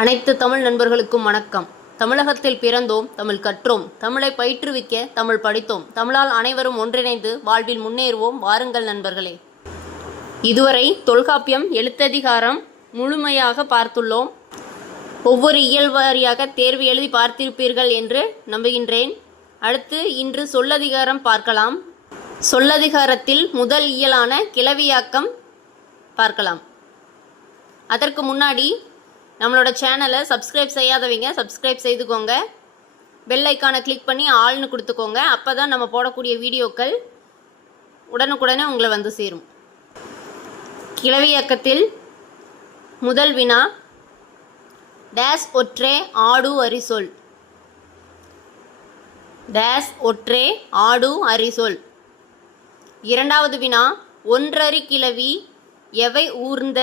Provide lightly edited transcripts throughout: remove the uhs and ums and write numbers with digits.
அனைத்து தமிழ் நண்பர்களுக்கும் வணக்கம். தமிழகத்தில் பிறந்தோம், தமிழ் கற்றோம், தமிழை பயிற்றுவிக்க தமிழ் படித்தோம். தமிழால் அனைவரும் ஒன்றிணைந்து வாழ்வில் முன்னேறுவோம். வாருங்கள் நண்பர்களே. இதுவரை தொல்காப்பியம் எழுத்ததிகாரம் முழுமையாக பார்த்துள்ளோம். ஒவ்வொரு இயல்வாரியாக தேர்வு எழுதி பார்த்திருப்பீர்கள் என்று நம்புகின்றேன். அடுத்து இன்று சொல்லதிகாரம் பார்க்கலாம். சொல்லதிகாரத்தில் முதல் இயலான கிளவியாக்கம் பார்க்கலாம். அதற்கு முன்னாடி நம்மளோட சேனலை சப்ஸ்கிரைப் செய்யாதவங்க சப்ஸ்கிரைப் செய்துக்கோங்க. பெல் ஐக்கானை கிளிக் பண்ணி ஆள்னு கொடுத்துக்கோங்க. அப்போ தான் நம்ம போடக்கூடிய வீடியோக்கள் உடனுக்குடனே உங்களை வந்து சேரும். கிளவியாக்கத்தில் முதல் வினா, டேஸ் ஒற்றே ஆடு அரிசொல். டேஸ் ஒற்றே ஆடு அரிசொல். இரண்டாவது வினா, ஒன்றறி கிளவி எவை ஊர்ந்த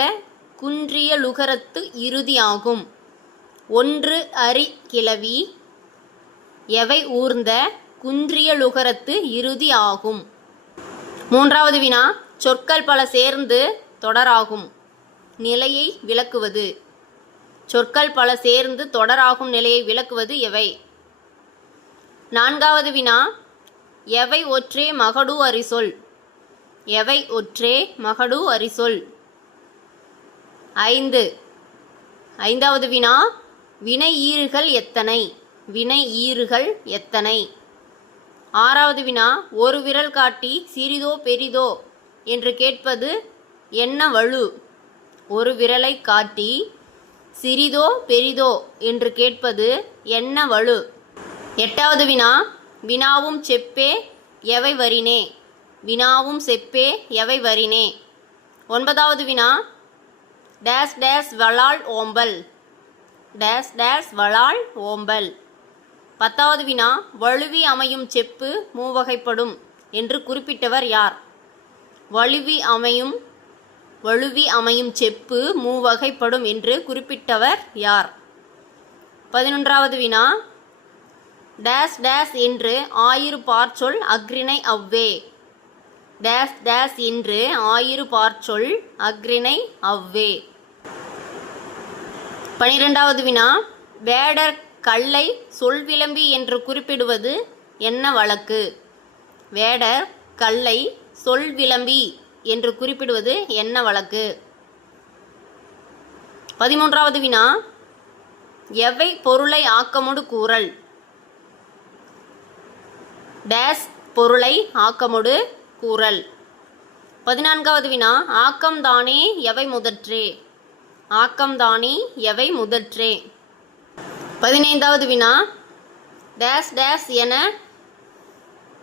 குன்றிய லுகரத்து இறுதி ஆகும். ஒன்று அரி கிளவி எவை ஊர்ந்த குன்றிய லுகரத்து இறுதி ஆகும். மூன்றாவது வினா, சொற்கள் பல சேர்ந்து தொடராகும் நிலையை விளக்குவது. சொற்கள் பல சேர்ந்து தொடராகும் நிலையை விளக்குவது எவை? நான்காவது வினா, எவை ஒற்றே மகடு அரிசொல். எவை ஒற்றே மகடு அரிசொல். ஐந்தாவது வினா, வினை ஈறுகள் எத்தனை. வினை ஈறுகள் எத்தனை. ஆறாவது வினா, ஒரு விரல் காட்டி சிறிதோ பெரிதோ என்று கேட்பது என்ன வழு. ஒரு விரலை காட்டி சிறிதோ பெரிதோ என்று கேட்பது என்ன வழு. எட்டாவது வினா, வினாவும் செப்பே எவை வரினே. வினாவும் செப்பே எவை வரினே. ஒன்பதாவது வினா, டேஸ் டேஸ் வளால் ஓம்பல். டேஸ் டேஸ் வளால் ஓம்பல். பத்தாவது வினா, வழுவி அமையும் செப்பு மூவகைப்படும் என்று குறிப்பிட்டவர் யார்? வழுவி அமையும் செப்பு மூவகைப்படும் என்று குறிப்பிட்டவர் யார்? 11வது வினா, டேஸ் டேஸ் என்று ஆயிரு பார்ச்சொல் அஃறிணை அவ்வே. டேஸ் டேஸ் என்று ஆயிரு பார்ச்சொல் அஃறிணை அவ்வே. 12வது வினா, வேடர் கல்லை சொல்விளம்பி என்று குறிப்பிடுவது என்ன வழக்கு. வேடர் கல்லை சொல்விளம்பி என்று குறிப்பிடுவது என்ன வழக்கு. 13வது வினா, எவை பொருளை ஆக்கமொடு கூறல். டேஸ் பொருளை ஆக்கமொடு கூறல். 14வது வினா, ஆக்கம்தானே எவை முதற்றே. ஆக்கம்தானே எவை முதற்றே. 15வது வினா, டேஸ் டேஸ் என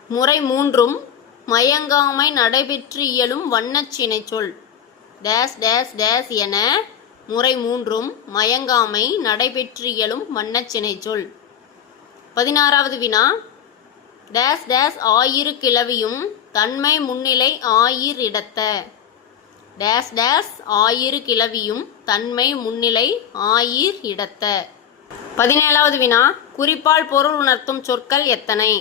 முறை மூன்றும் மயங்காமை நடைபெற்று இயலும் வண்ணச்சினை சொல். டேஸ் டேஸ் டேஸ் என முறை மூன்றும் மயங்காமை நடைபெற்று இயலும் வண்ணச்சினை சொல். 16வது வினா, டேஸ் டேஸ் ஆயிரு கிளவியும் தன்மை முன்னிலை ஆயிர் இடத்த. டேஸ் டேஸ் ஆயிரு கிளவியும் தன்மை முன்னிலை ஆயிர் இடத்த. 17வது வினா, குறிப்பால் பொருள் உணர்த்தும் சொற்கள் எத்தனை.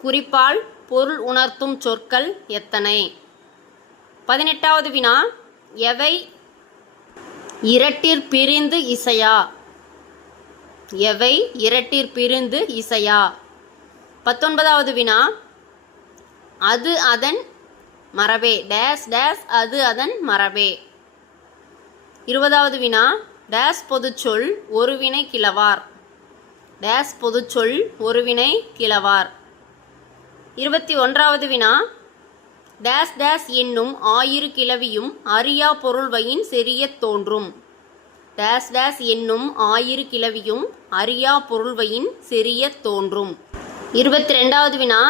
குறிப்பால் பொருள் உணர்த்தும் சொற்கள் எத்தனை. 18வது வினா, எவை இரட்டிற் பிரிந்து இசையா. எவை இரட்டிற் பிரிந்து இசையா. 19வது வினா, அது அதன் மரபே. டேஸ் டேஸ் அது அதன் மரபே. 20வது வினா, டேஸ் பொதுச்சொல் ஒருவினை கிளவார். டேஸ் பொதுச்சொல் ஒருவினை கிளவார். 21வது வினா, டேஸ் டேஸ் என்னும் ஆயிரு கிளவியும் அறியா பொருள்வையின் செறியத் தோன்றும். டேஸ் டேஸ் என்னும் ஆயிரு கிளவியும் அறியா பொருள்வையின் செறியத் தோன்றும். 22வது வினா,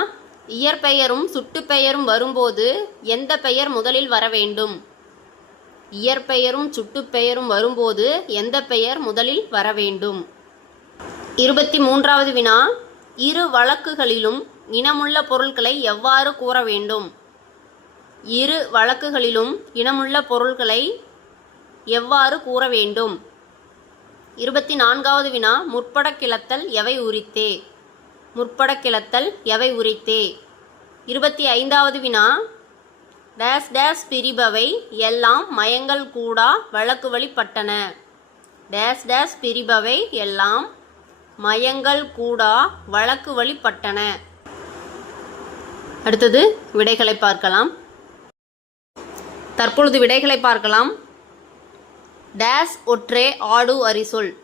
இயற்பெயரும் சுட்டுப்பெயரும் வரும்போது எந்த பெயர் முதலில் வர வேண்டும். இயற்பெயரும் சுட்டுப்பெயரும் வரும்போது எந்த பெயர் முதலில் வர வேண்டும். 23வது வினா, இரு வழக்குகளிலும் இனமுள்ள பொருட்களை எவ்வாறு கூற வேண்டும். இரு வழக்குகளிலும் இனமுள்ள பொருட்களை எவ்வாறு கூற வேண்டும். 24வது வினா, முற்பட கிளத்தல் எவை உரித்தே. முற்பட கிளத்தல் எவை உரித்தே. 25வது வினா, டேஸ் டேஸ் பிரிபவை எல்லாம் மயங்கள் கூடா வழக்கு வழிப்பட்டன. டேஸ் டேஸ் பிரிபவை எல்லாம் மயங்கள் கூடா வழக்கு வழிபட்டன. அடுத்தது விடைகளை பார்க்கலாம். தற்பொழுது விடைகளை பார்க்கலாம். டேஸ் ஒற்றே ஆடு அரிசொல்.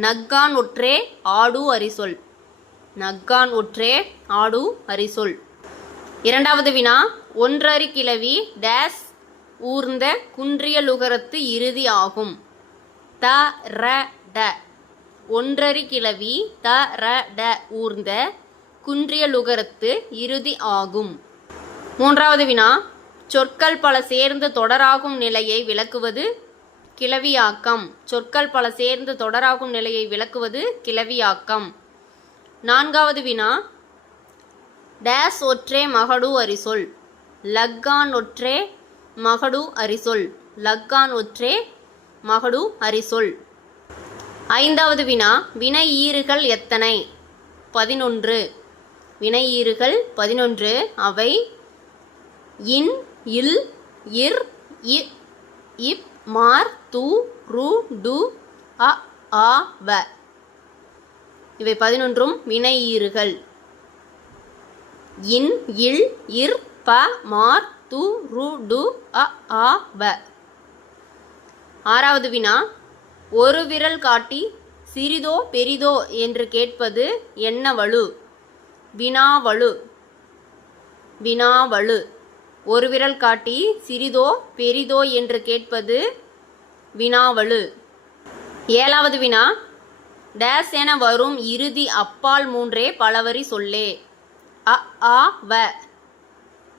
நக்கான் ஒற்றே ஆடு அரிசொல். நக்கான் ஒற்றே ஆடு அரிசொல். இரண்டாவது வினா, ஒன்றரி கிளவி டேஸ் ஊர்ந்த குன்றிய லுகரத்து இறுதி ஆகும். த ர ட. ஒன்றரி கிளவி த ர ட ஊர்ந்த குன்றிய லுகரத்து இறுதி ஆகும். மூன்றாவது வினா, சொற்கள் பல சேர்ந்து தொடராகும் நிலையை விளக்குவது கிளவியாக்கம். சொற்கள் பல சேர்ந்து தொடராகும் நிலையை விளக்குவது கிளவியாக்கம். நான்காவது வினா, டேஸ் ஒற்றே மகடு அரிசொல். லக்கான் ஒற்றே மகடு அரிசொல். லக்கான் ஒற்றே மகடு அரிசொல். ஐந்தாவது வினா, வினை ஈறுகள் எத்தனை? 11. வினை ஈறுகள் 11. அவை இன், இல், இர், இ, இப், மார், து, ரு, டு, அ, ஆ, வ. இவை 11ம் வினை ஈறுகள். இன், இல், இர், ப, மார், து, ரு, டு, அ, ஆ, வ. ஆறாவது வினா, ஒரு விரல் காட்டி சிறிதோ பெரிதோ என்று கேட்பது என்ன வழு? வினாவழு. வினாவழு. ஒரு விரல் காட்டி சிறிதோ பெரிதோ என்று கேட்பது வினாவழு. ஏழாவது வினா, டேஸ் என வரும் இறுதி அப்பால் மூன்றே பலவரி சொல்லே. அ, ஆ, வ.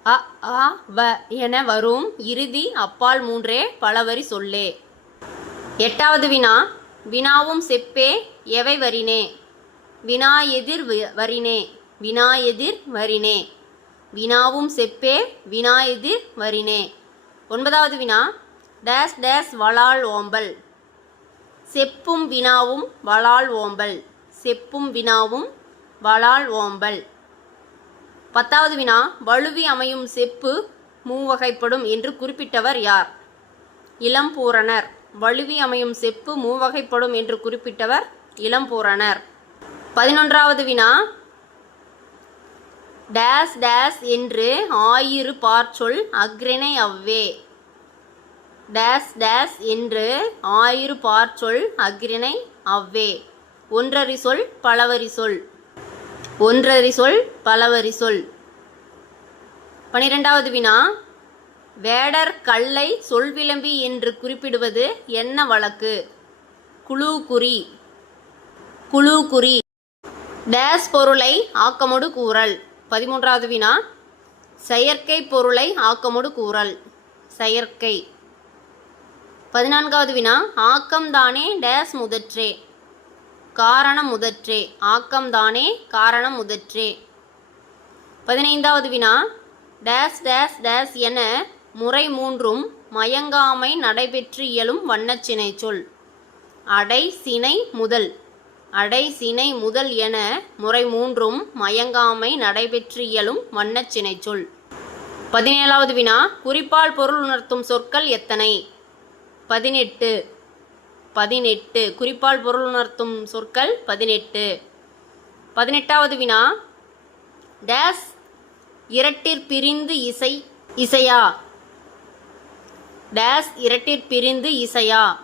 அ, ஆ, வ என வரும் இறுதி அப்பால் மூன்றே பலவரி சொல்லே. எட்டாவது வினா, வினாவும் செப்பே எவை வரினே? வினா எதிர் வரினே. வினா எதிர் வரினே. வினாவும் செப்பே வினா எதிர் வரினே. ஒன்பதாவது வினா, டேஸ் டேஸ் வளால் ஓம்பல். செப்பும் வினாவும் வளால் ஓம்பல். செப்பும் வினாவும் வளால் ஓம்பல். பத்தாவது வினா, வழுவி அமையும் செப்பு மூவகைப்படும் என்று குறிப்பிட்டவர் யார்? இளம்பூரணர். வழுவி அமையும் செப்பு மூவகைப்படும் என்று குறிப்பிட்டவர் இளம்பூரணர். 11வது வினா, டேஸ் டேஸ் என்று ஆயிரு பார்ச்சொல் அஃறிணை அவ்வே. டேஸ் டேஸ் என்று ஆயிரு பார்ச்சொல் அஃறிணை அவ்வே. ஒன்றரி சொல் பலவரி சொல். ஒன்றரி சொல் பலவரி சொல். 12வது வினா, வேடர் கல்லை சொல்விளம்பி என்று குறிப்பிடுவது என்ன வழக்கு? குழூகுறி. குழூகுறி. டேஸ் பொருளை ஆக்கமொடு கூறல். 13வது வினா, செயற்கை பொருளை ஆக்கமொடு கூறல். செயற்கை. 14வது வினா, ஆக்கம்தானே டேஸ் முதற்றே. காரணம் முதற்றே. ஆக்கம்தானே காரணம் முதற்றே. 15வது வினா, டேஸ் டேஸ் டேஸ் என முறை மூன்றும் மயங்காமை நடைபெற்று இயலும் வண்ணச்சினை சொல். அடை சினை முதல். அடை சினை முதல் என முறை மூன்றும் மயங்காமை நடைபெற்று இயலும் வண்ணச்சினை சொல். 17வது வினா, குறிப்பால் பொருள் உணர்த்தும் சொற்கள் எத்தனை? 18. 18. குறிப்பால் பொருள் உணர்த்தும் சொற்கள் 18. 18வது வினா, டேஸ் இரட்டிற்பிரிந்து இசையா. டேஸ் இரட்டிற்பிரிந்து இசையா.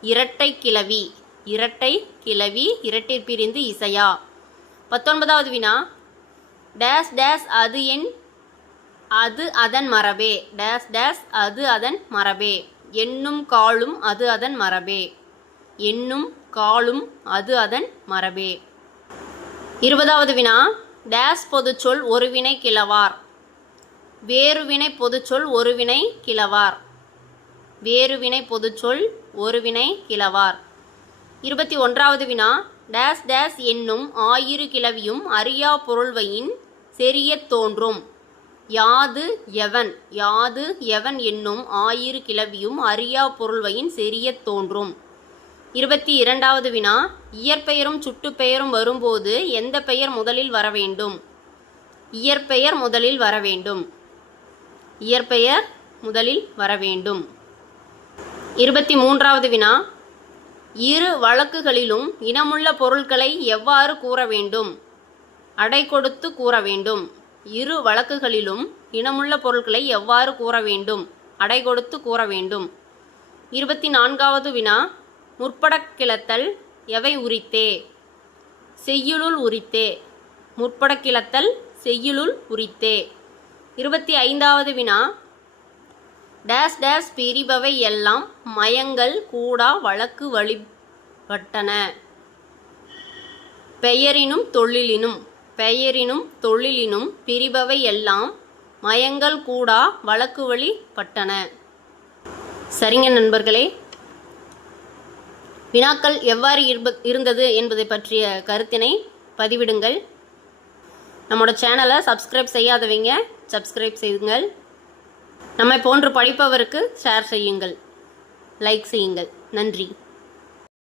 இரட்டை கிளவி. இரட்டை கிளவி இரட்டிற்பிரிந்து இசையா. 19வது வினா, டேஸ் டேஸ் அது அதன் மரபே. டேஸ் டேஸ் அது அதன் மரபே. எண்ணும் காலும் அது அதன் மரபே. எண்ணும் காலும் அது அதன் மரபே. 20வது வினா, டேஸ் பொதுச்சொல் ஒருவினை கிளவார். வேறுவினை பொதுச்சொல் ஒருவினை கிளவார். வேறுவினை பொதுச்சொல் ஒருவினை கிளவார். 21வது வினா, டேஸ் டேஸ் என்னும் ஆயிரு கிளவியும் அறியா பொருள்வையின் செறியத் தோன்றும். யாது எவன். யாது எவன் என்னும் ஆயிரு கிளவியும் அறியா பொருள்வையின் செறியத் தோன்றும். 22வது வினா, இயற்பெயரும் சுட்டுப்பெயரும் வரும்போது எந்த பெயர் முதலில் வர வேண்டும்? இயற்பெயர் முதலில் வர வேண்டும். இயற்பெயர் முதலில் வர வேண்டும். 23வது வினா, இரு வழக்குகளிலும் இனமுள்ள பொருட்களை எவ்வாறு கூற வேண்டும்? அடை கொடுத்து கூற வேண்டும். இரு வழக்குகளிலும் இனமுள்ள பொருட்களை எவ்வாறு கூற வேண்டும்? அடை கொடுத்து கூற வேண்டும். 24வது வினா, முற்படக் கிளத்தல் எவை உரித்தே? செய்யுளுள் உரித்தே. முற்படக் கிளத்தல் செய்யுளுள் உரித்தே. 25வது வினா, டேஸ் டேஸ் பிரிபவை எல்லாம் மயங்கள் கூடா வழக்கு வழிபட்டன. பெயரினும் தொழிலினும். பெயரினும் தொழிலினும் பிரிபவை எல்லாம் மயங்கள் கூடா வழக்கு வழிபட்டன. சரிங்க நண்பர்களே, வினாக்கள் எவ்வாறு இருந்தது என்பதை பற்றிய கருத்தினை பதிவிடுங்கள். நம்மளோட சேனலை சப்ஸ்கிரைப் செய்யாதவங்க சப்ஸ்கிரைப் செய்யுங்கள். நம்மை போன்று படிப்பவருக்கு ஷேர் செய்யுங்கள், லைக் செய்யுங்கள். நன்றி.